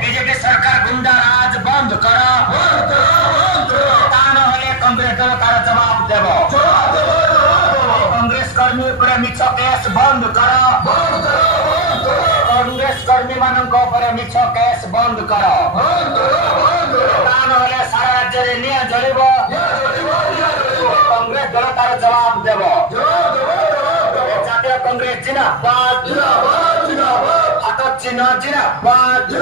BJP सरकार गुंडा राज बंद करो ता नहले कांग्रेस दल तार जवाब देव कांग्रेस कर्मी उपरे मिछ केस बंद करो कांग्रेस कर्मी मानक उपरे मिछ केस बंद करो ता नहले सारा राज्य रे निया जलिब कांग्रेस दल तार जवाब देव जातीय कांग्रेस जिंदाबाद हाथ चिन्ह जिंदाबाद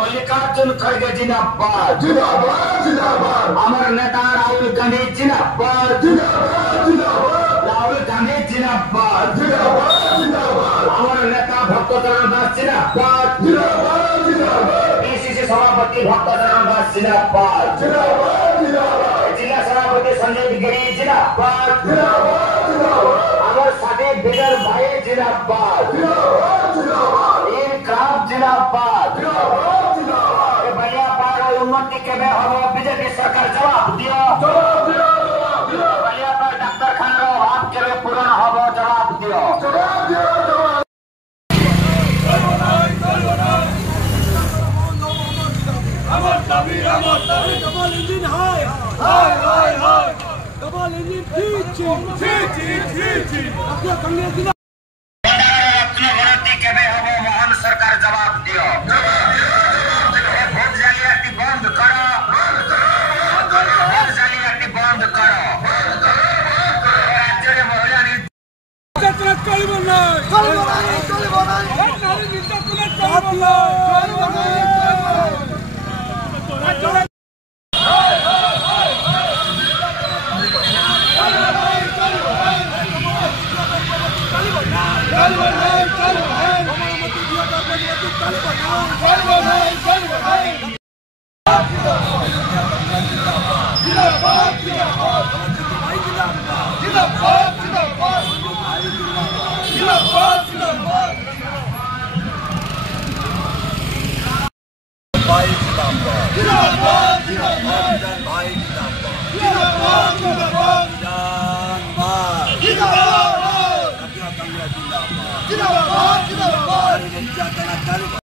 मल्लिकार्जुन खड़गे जिंदाबाद अमर नेता राहुल गांधी जिंदाबाद राहुल गांधी जिंदाबाद अमर नेता भक्तचरण दास जिंदाबाद पीसीसी सभापति भक्तचरण दास जिंदाबाद जिला सभापति संजय गिरी जिंदाबाद अमर साथी बिदर भाई जिंदाबाद क्राफ्ट जिंदाबाद बलियापाड़ उन्नति के हम बीजेपी सरकार जवाब दियो बलियापाड़ डाक्टर खाना अभाव के पूरण हम जवाब दियो डबल इंजन हाय डबल इंजन कांग्रेस मोहन सरकार जवाब दियो भोट जालियाती बंद करो भोट जालियाती बंद करो राज्य महिला जिंदाबाद